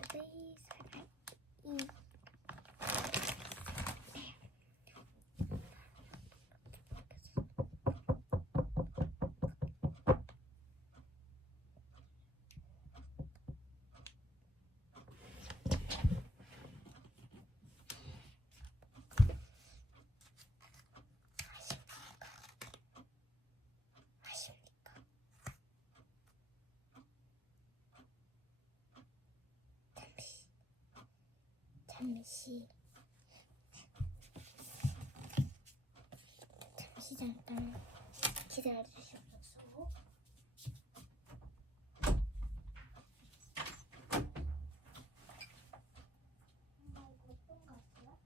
둘, 셋, 사랑, 잠시, 잠시 잠깐 기다려주시면서 엄마 이거 어떤 거 같아요?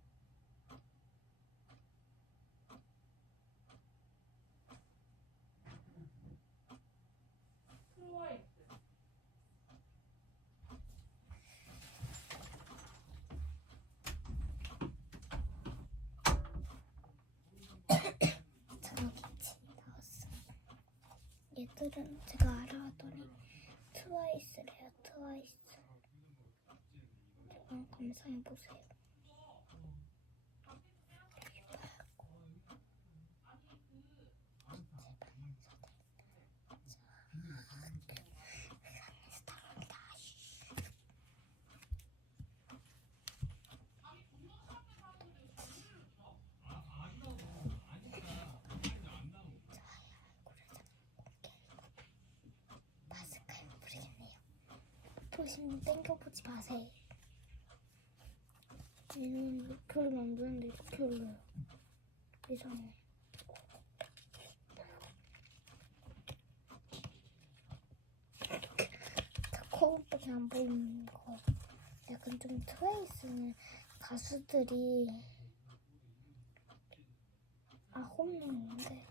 저기치 나왔어. 얘들은 제가 알아하더니 트와이스래요. 트와이스. 조금 감상해 보세요. 여기 말고 제 방에서 세상에서 나옵니다. 마스크를 부리겠네요. 보시면 땡겨보지 마세요. 얘는 이렇게 만드는데 이렇게 올려요. 이상해. 다 코밖에 안 보이는 거. 약간 좀 트와이스는 가수들이 아홉 명인데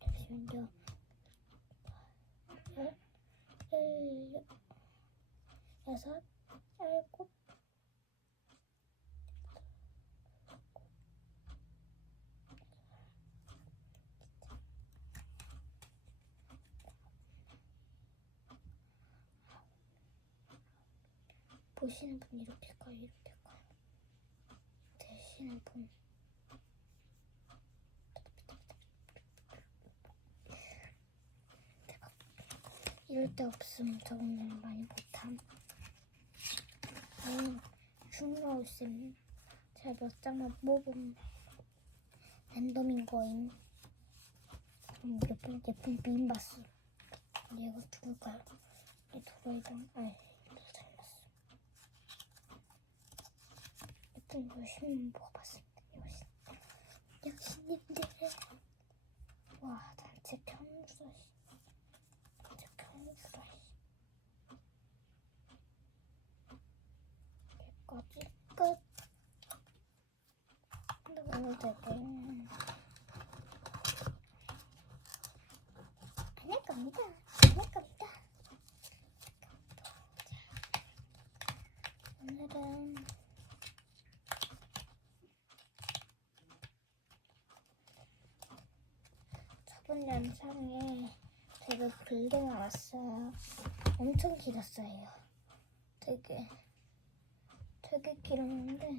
잠시만요. 여섯, 일곱, 보시는 분 이렇게 가요, 이렇게 가요. 되시는 분. 이럴 때 없으면 저 오늘 많이 못함. 저는 중라우 쌤 제가 몇 장만 뽑은 랜덤인 거임. 음, 예쁜 예쁜 비인바스. 얘가 누굴까요? 이 도로이랑 아 이거 잘랐어. 예쁜 여신 먹어봤습니다. 여신 여신님들 와 단체 편수다. 씨. 진짜 편수다. 씨. 여기까지 끝. 근데 오늘 되게 안 할 겁니다. 안 할 겁니다. 자, 오늘은 저번 영상에 되게 길게 나왔어요. 엄청 길었어요. 되게 되게 길었는데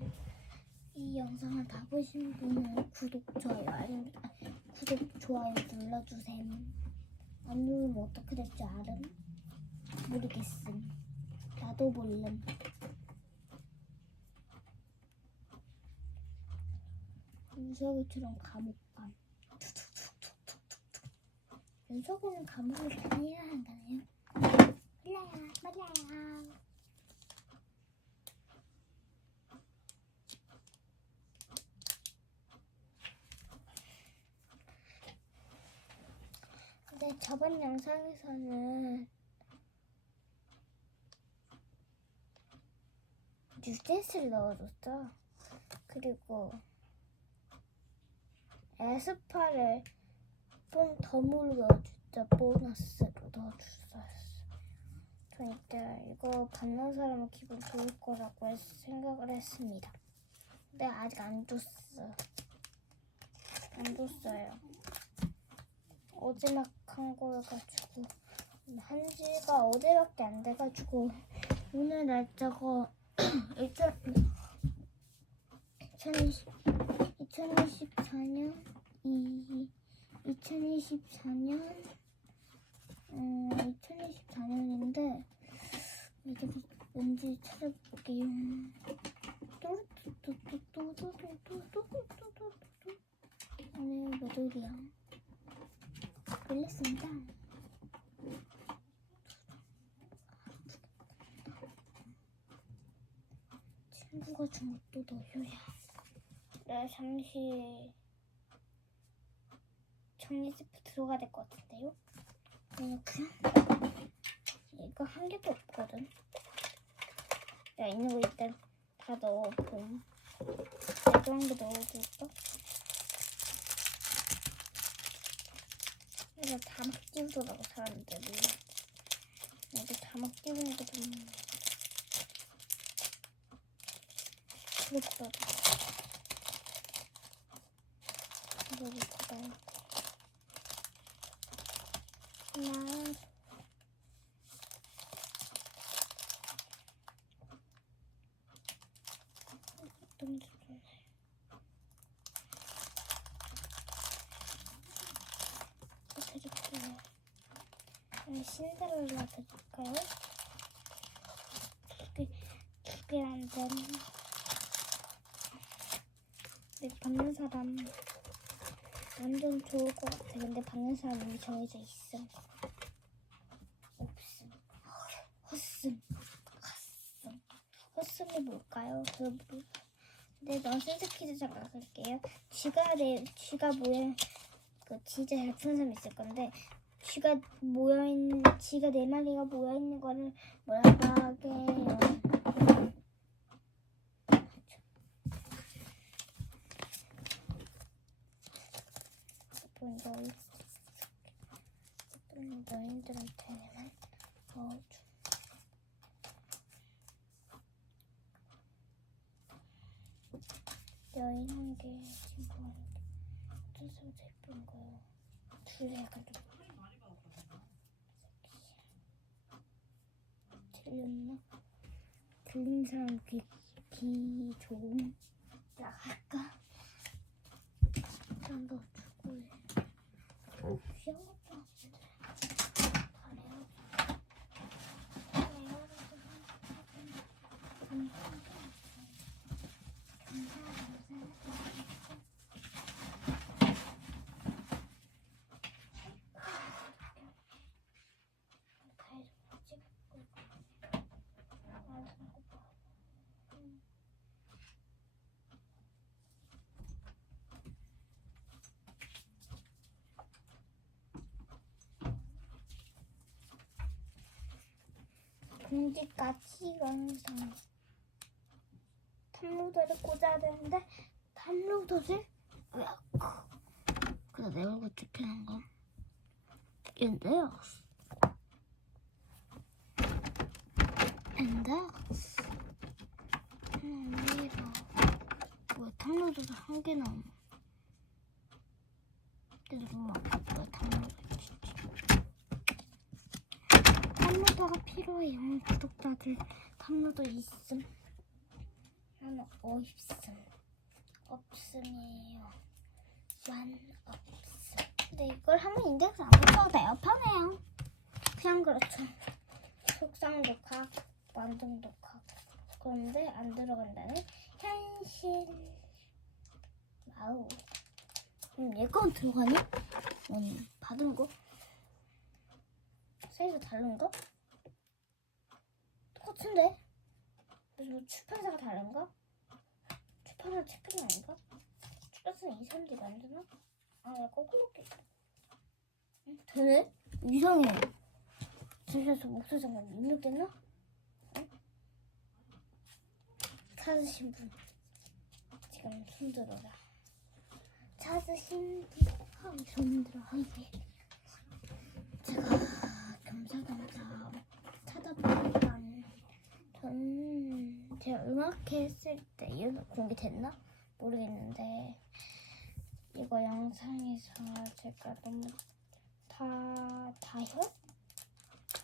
이 영상을 다 보신 분은 구독 좋아요 알림 아, 구독 좋아요 눌러주세요. 안 누르면 어떻게 될 줄 알음? 모르겠음. 나도 몰름. 윤석이처럼 감옥 감. 윤석이는 감옥을 다니라 한다네요. 몰라요, 몰라요. 근데 저번 영상에서는 뉴댄스를 넣어줬어. 그리고 에스파를 좀더 물려줬죠. 보너스로 넣어줬어요. 저 이때 이거 받는 사람은 기분 좋을 거라고 했- 생각을 했습니다. 근데 아직 안 줬어. 안 줬어요. 어제 막한 거여가지고 한지가 어제밖에 안 돼가지고 오늘 날짜가 2000, 2020, 2024년 이 2024년 음 2024년인데 이제 뭔지 찾아볼게요. 오늘 몇 월이야? 몰랐습니다. 친구가 준 것도 너유야. 네, 잠시 정리 스프 들어가야 될 것 같은데요? 이렇게 이거 한 개도 없거든. 야 있는 거 일단 다 넣어봄. 내가 한개 넣어줄까? 이거 다막 띄우더라고 사람들이. 이거 다막 띄우는 게 좀. 부럽다. 이거 볼까요? 하나, 너무 좋네. 드릴게요. 아니, 신데렐라 드릴까요? 두 개, 두 개란 점. 네, 받는 사람 완전 좋을 것 같아. 근데 받는 사람 이미 정해져 있음. 없음. 헛음. 헛음. 헛음이 뭘까요? 그 뭐- 네, 넌센스 퀴즈 잠깐 갈게요. 쥐가 내 쥐가 모여 그 진짜 잘 푸는 사람 있을 건데 쥐가 모여 있는 쥐가 네 마리가 모여 있는 거를 뭐라고 하게요? 이건 너희 이건 너희들한테만 넣어줘. 여인 한 개, 친구 한 개. 어떤 사람 제일 예쁜 거요? 둘이 약간 좀 틀렸나? 들린 사람 귀, 귀 좋음. 나 할까? 일단 너 주고 해. 귀여운 것도 없는데. 잘해야지. 잘해야지. 음. 공지까지 영상 탑로더를 꽂아야 되는데 탑로더를 왜? 그래 내 얼굴 찍히는 거 인데요 인데요 음 이거 왜 탑로더를 한개 나오나 근데 너무 아깝다 탑로더 진짜 탐로더가 필요해요. 구독자들 탐로더 있음. 하나 어있음. 없음이에요. 완 없음. 근데 이걸 하면 인덱스 안 붙여도 돼요. 편해요. 그냥 그렇죠. 속상 녹화, 완전 녹화. 그런데 안 들어간다는 현실. 아우. 그럼 얘건 들어가니? 아니, 받은 거? 사이즈 다른가? 똑같은데? 무슨 뭐 출판사가 다른가? 출판사 책이 아닌가? 출판사 이 사람들이 만드나? 아, 나 거꾸로 껴. 응? 되네? 이상해. 집에서 목소리 잠깐 입력됐나? 응? 찾으신 분. 지금 손들어라. 찾으신 분. 아, 손들어. 아, 이게. 제가 겸사겸사 찾아보니까 전 제가 음악회 했을 때 이거 공개됐나? 모르겠는데 이거 영상에서 제가 너무 다 다현?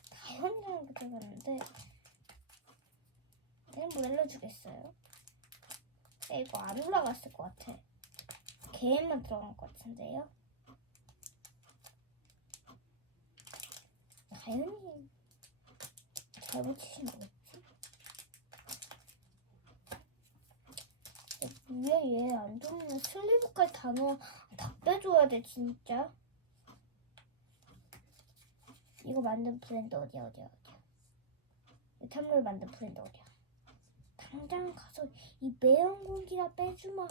다현이라는 거 들어봤는데 그냥 뭐 알려주겠어요? 이거 안 올라갔을 것 같아. 개만 들어간 것 같은데요? 다현이 잘못 치신 거겠지? 왜 얘 안 좋으면 슬리브까지 다 넣어 다 빼줘야 돼 진짜. 이거 만든 브랜드 어디야 어디야 어디야? 이 텀블 만든 브랜드 어디야? 당장 가서 이 매운 공기나 빼주마.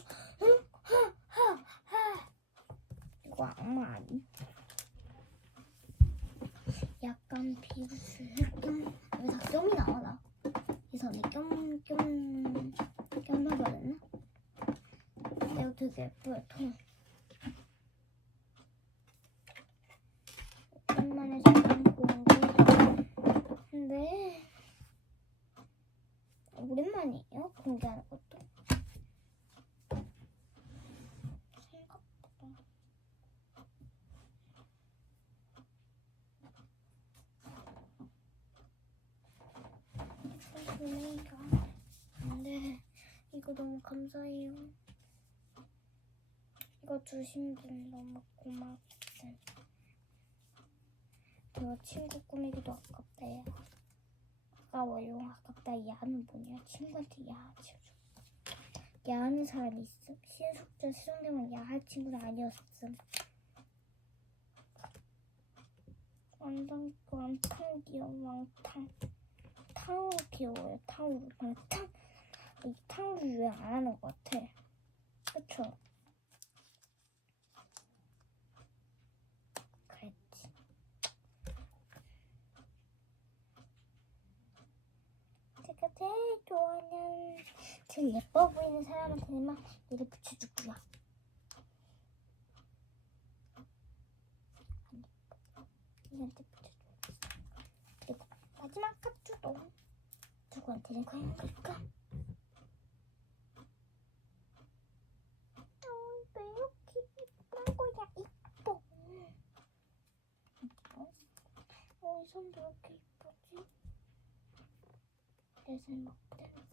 이거 악마 아니? 약간 비루스. 약간 왜다 껴이 나와 나? 이 선에 껴껴 껴나버렸나? 되게 예뻐요 통. 오랜만에 잠깐. 근데 오랜만이에요 공개하는 것도. 근데 이거 너무 감사해요. 이거 주신 분 너무 고맙음. 저 친구 꾸미기도 아깝대요. 아까워요. 아깝다. 야는 뭐냐? 친구한테 야 지어줘. 야하는 사람이 있음. 신속전 수정되면 야할 친구는 아니었음. 완전 왕탕 귀여워. 왕탕. 탕으로 귀여워요. 탕으로. 왕탕. 이 탕으로 유행 안 하는 것 같아. 그쵸? 그랬지. 제가 제일 좋아하는 제일 예뻐 보이는 사람한테만 이를 붙여주고요. 이한테 붙여줘. 그리고 마지막 값주도 누구한테는 과연 걸까? 손도 이렇게 이쁘지? 그래서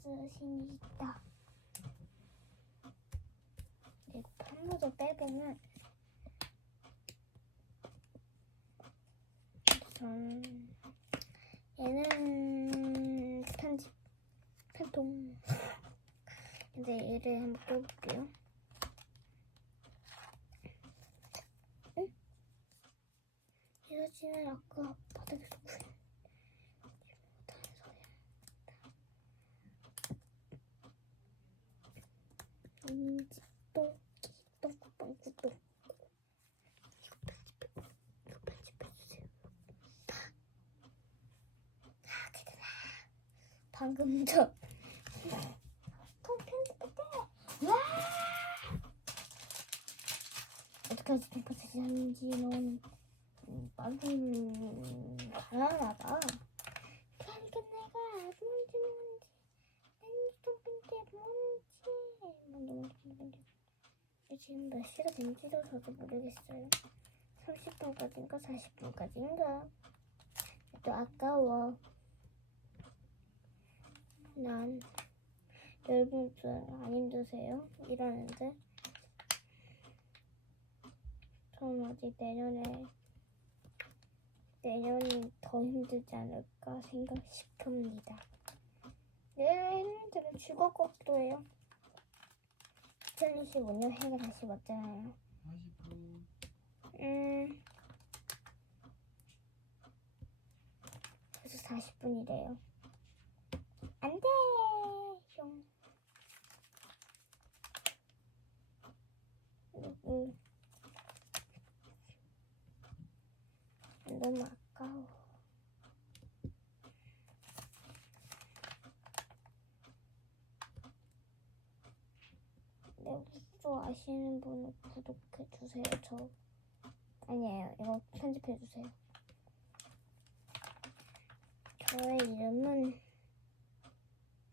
막 댄스 신이 있다. 그리고 판무도 빼보면 우선 얘는 편집 편통 근데 얘를 한번 껴볼게요. 응? 이 사진을 아까 바닥에서 구해. 못하는 소리야. 인지 똥기 똥구똥구똥 이거 편집해 이거 편집해주세요 아 기다려 방금 저통 편집했대 와 어떻게 하는지 넌 음, 빠른 가난하다. 그러니까 내가 뭔지 뭔지 난 똥pin데 뭔지 뭔지 뭔지 뭔지. 지금 몇 시가 된지도 저도 모르겠어요. 30분까지인가 40분까지인가? 또 아까워. 난 여러분들 안 힘드세요? 일하는데 전 아직 내년에 내년이 더 힘들지 않을까 생각시킵니다. 내년들은 죽을 것 같기도 해요. 2025년 해가 다시 왔잖아요. 40분 음. 벌써 40분이래요. 안 돼! 용. 음. 너무 아까워. 네, 후조 아시는 분은 구독해주세요. 저. 아니에요. 이거 편집해주세요. 저의 이름은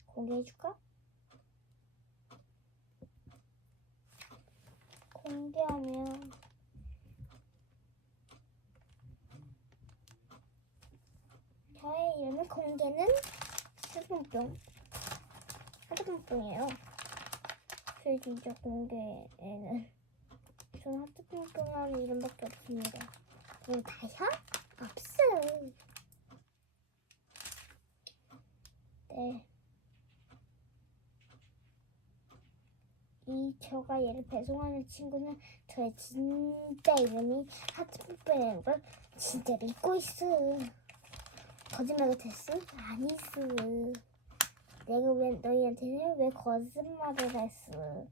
공개해줄까? 공개하면 저의 이름은 공개는 휴대폰병. 휴대폰병이에요. 저희 진짜 공개에는 저는 휴대폰병이라는 이름밖에 없습니다. 그럼 다야? 없어요. 네. 이 저가 얘를 배송하는 친구는 저의 진짜 이름이 하트puppet라는 걸 진짜 믿고 있어. 거짓말 같았어? 아니스. 내가 왜 너희한테는 왜 거짓말을 했어?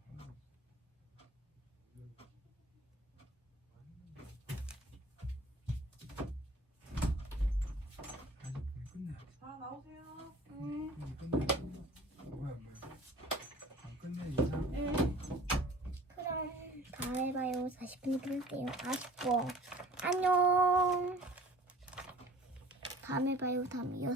나오세요. 응. 그럼 다음에 봐요. 40분이 끝났대요. 아쉽고. 안녕. 다음에 봐요. 다음에 6